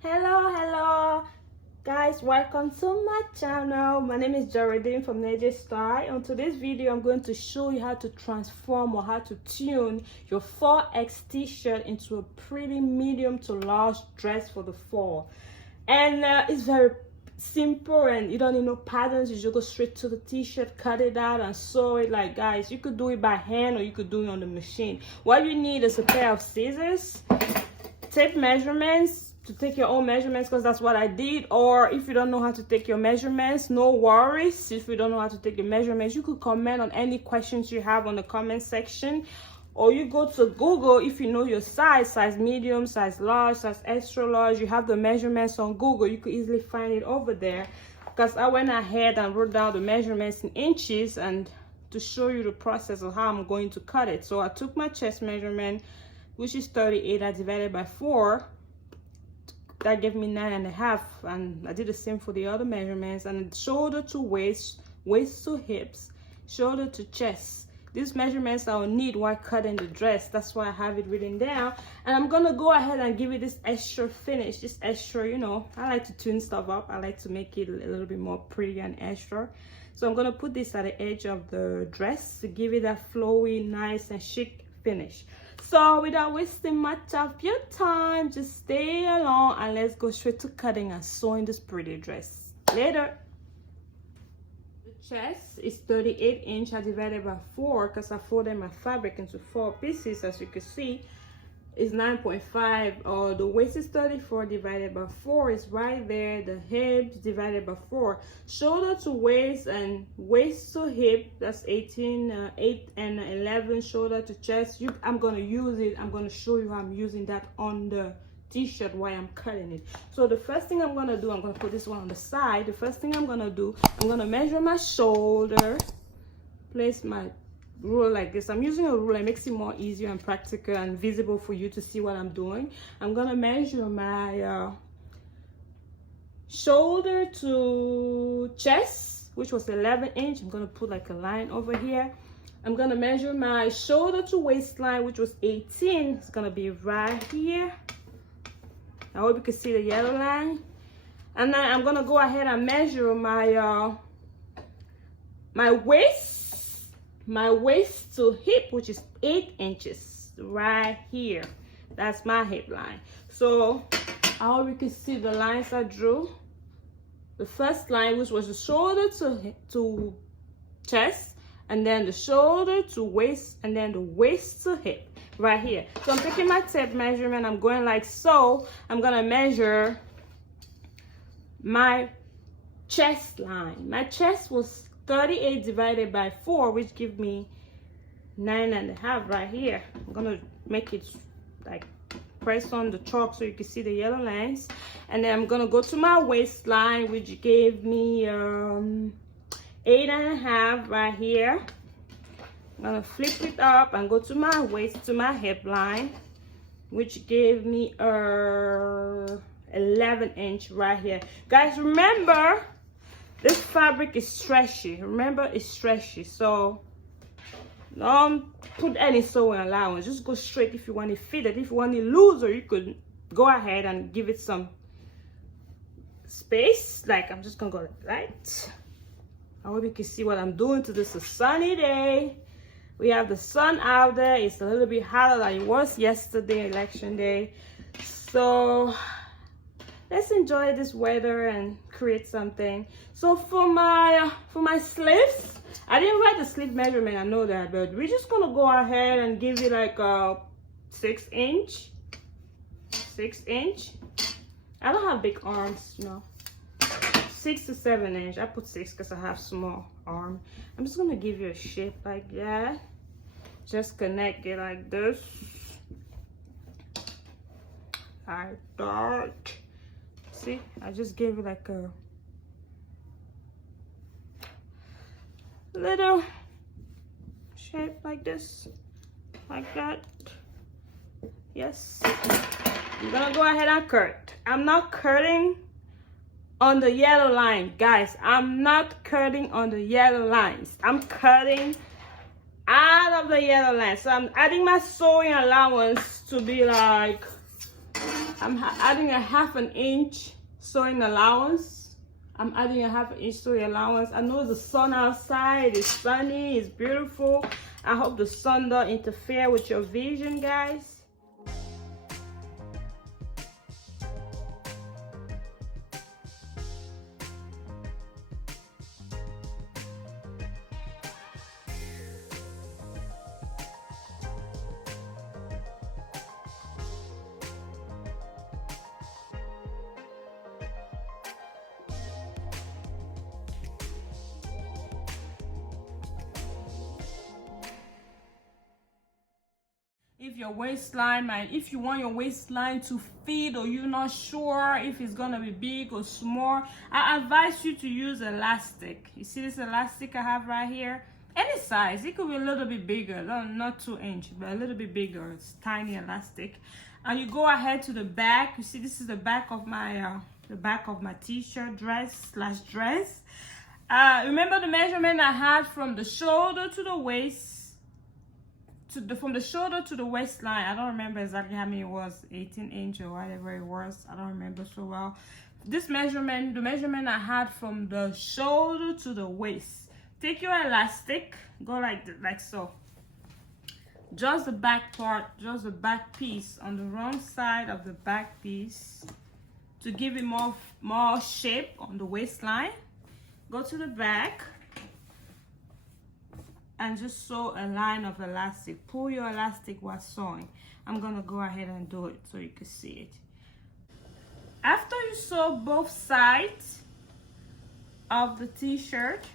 Hello guys, welcome to my channel. My name is Geraldine from Nature Style. On today's video I'm going to show you how to transform or how to tune your 4X t-shirt into a pretty medium to large dress for the fall. And it's very simple and you don't need no patterns. You just go straight to the t-shirt, cut it out and sew it. Like, guys, you could do it by hand or you could do it on the machine. What you need is a pair of scissors, tape measurements to take your own measurements, because that's what I did. Or if you don't know how to take your measurements, no worries. If you don't know how to take your measurements, you could comment on any questions you have on the comment section, or you go to Google. If you know your size medium, size large, size extra large, you have the measurements on Google, you could easily find it over there. Because I went ahead and wrote down the measurements in inches and to show you the process of how I'm going to cut it. So I took my chest measurement, which is 38. I divided by 4. That gave me 9.5, and I did the same for the other measurements. And shoulder to waist, waist to hips, shoulder to chest. These measurements I will need while cutting the dress. That's why I have it written down. And I'm gonna go ahead and give it this extra finish, this extra, you know, I like to tune stuff up. I like to make it a little bit more pretty and extra. So I'm gonna put this at the edge of the dress to give it that flowy, nice and chic finish. So without wasting much of your time, just stay along and let's go straight to cutting and sewing this pretty dress. Later. The chest is 38 inch. I divided by 4 because I folded my fabric into 4 pieces. As you can see, is 9.5. Or the waist is 34 divided by 4 is right there. The hips divided by 4. Shoulder to waist and waist to hip, that's 18, 8 and 11. Shoulder to chest, I'm gonna use it. I'm gonna show you how I'm using that on the t-shirt while I'm cutting it. So the first thing I'm gonna do, I'm gonna put this one on the side. The first thing I'm gonna do, I'm gonna measure my shoulder, place my ruler like this. I'm using a ruler. It makes it more easier and practical and visible for you to see what I'm doing. I'm gonna measure my shoulder to chest, which was 11 inch. I'm gonna put like a line over here. I'm gonna measure my shoulder to waistline, which was 18. It's gonna be right here. I hope you can see the yellow line. And then I'm gonna go ahead and measure my my waist to hip, which is 8 inches right here. That's my hip line. So I hope you can see the lines I drew. The first line, which was the shoulder to chest, and then the shoulder to waist, and then the waist to hip right here. So I'm taking my tape measurement. I'm going like so. I'm gonna measure my chest line. My chest was 38 divided by 4, which give me 9.5 right here. I'm gonna make it like press on the chalk so you can see the yellow lines. And then I'm gonna go to my waistline, which gave me 8.5 right here. I'm gonna flip it up and go to my waist to my hip line, which gave me 11 inch right here. Guys, remember, this fabric is stretchy. Remember, it's stretchy, so don't put any sewing allowance. Just go straight if you want it fitted. If you want it looser, you could go ahead and give it some space. Like, I'm just gonna go like that. I hope you can see what I'm doing. Today is a sunny day. We have the sun out there. It's a little bit hotter than it was yesterday, election day. So let's enjoy this weather and create something. So for my sleeves, I didn't write the sleeve measurement, I know that, but we're just gonna go ahead and give it like a 6 inch. I don't have big arms, you know. 6 to 7 inch. I put 6 because I have small arm. I'm just gonna give you a shape like that. Just connect it like this, like that. See, I just gave it like a little shape like this, like that. Yes, I'm gonna go ahead and cut. I'm not cutting on the yellow line, guys. I'm not cutting on the yellow lines. I'm cutting out of the yellow line. So I'm adding my sewing allowance to be like I'm adding a 1/2 inch sewing allowance. I'm adding a 1/2 inch sewing allowance. I know the sun outside is sunny, it's beautiful. I hope the sun don't interfere with your vision, guys. If your waistline, if you want your waistline to fit, or you're not sure if it's gonna be big or small, I advise you to use elastic. You see this elastic I have right here? Any size. It could be a little bit bigger, not 2 inch, but a little bit bigger. It's tiny elastic. And you go ahead to the back. You see, this is the back of my t-shirt, dress. Remember the measurement I had from the shoulder to the waist, from the shoulder to the waistline. I don't remember exactly how many it was, 18 inch or whatever it was. I don't remember so well. This measurement, the measurement I had from the shoulder to the waist. Take your elastic, go like so. Just the back part, just the back piece on the wrong side of the back piece to give it more shape on the waistline. Go to the back and just sew a line of elastic. Pull your elastic while sewing. I'm gonna go ahead and do it so you can see it. After you sew both sides of the t-shirt,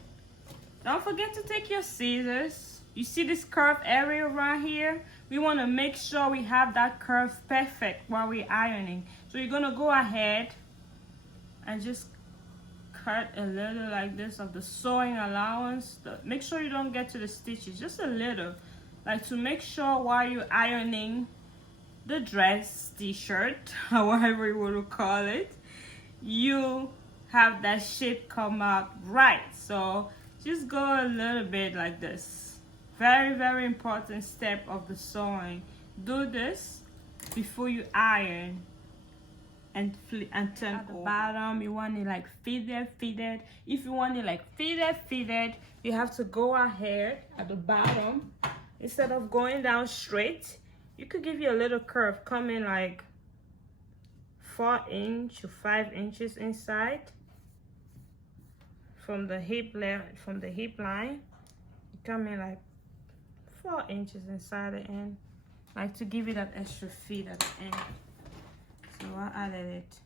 don't forget to take your scissors. You see this curved area right here? We want to make sure we have that curve perfect while we're ironing. So you're gonna go ahead and just cut a little like this of the sewing allowance. Make sure you don't get to the stitches, just a little, like to make sure while you're ironing the dress, t-shirt, however you want to call it, you have that shape come out right. So just go a little bit like this. Very, very important step of the sewing. Do this before you iron and turn at the bottom. You want it like fitted. If you want it like fitted, you have to go ahead at the bottom. Instead of going down straight, you could give you a little curve, come in like 4 inch to 5 inches inside from the hip line. You come in like 4 inches inside the end, like to give it that extra fit at the end. So I added it